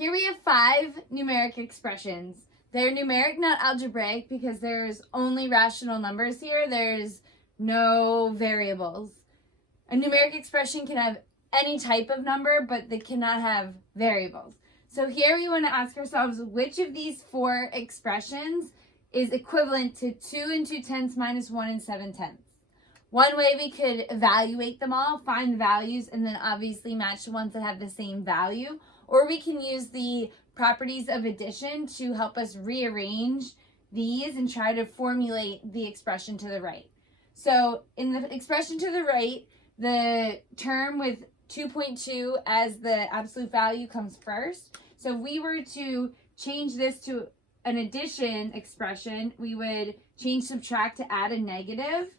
Here we have 5 numeric expressions. They're numeric, not algebraic, because there's only rational numbers here. There's no variables. A numeric expression can have any type of number, but they cannot have variables. So here we want to ask ourselves, which of these 4 expressions is equivalent to 2 and 2/10 minus 1 and 7/10? One way we could evaluate them all, find values, and then obviously match the ones that have the same value. Or we can use the properties of addition to help us rearrange these and try to formulate the expression to the right. So in the expression to the right, the term with 2.2 as the absolute value comes first. So if we were to change this to an addition expression, we would change subtract to add a negative.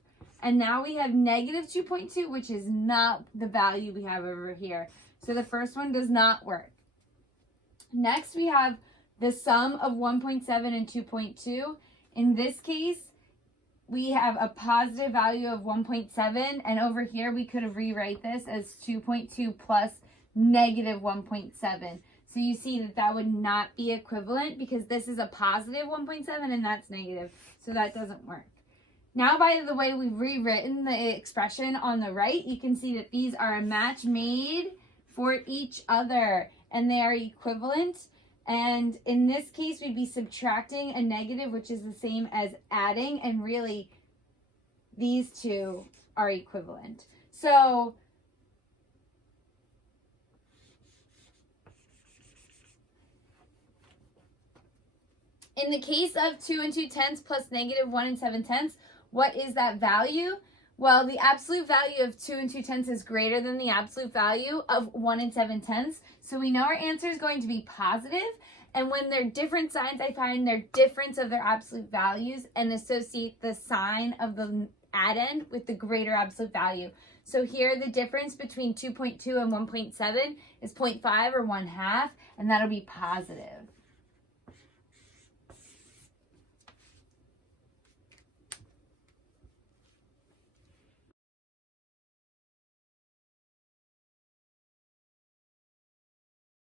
And now we have negative 2.2, which is not the value we have over here. So the first one does not work. Next, we have the sum of 1.7 and 2.2. In this case, we have a positive value of 1.7. And over here, we could have rewrite this as 2.2 plus negative 1.7. So you see that that would not be equivalent because this is a positive 1.7 and that's negative. So that doesn't work. Now, by the way we've rewritten the expression on the right, you can see that these are a match made for each other and they are equivalent. And in this case, we'd be subtracting a negative, which is the same as adding, and really these two are equivalent. So in the case of 2 and 2/10 plus negative 1 and 7/10, what is that value? Well, the absolute value of 2 and 2/10 is greater than the absolute value of 1 and 7/10. So we know our answer is going to be positive. And when they're different signs, I find their difference of their absolute values and associate the sign of the addend with the greater absolute value. So here, the difference between 2.2 and 1.7 is 0.5 or 1/2, and that'll be positive.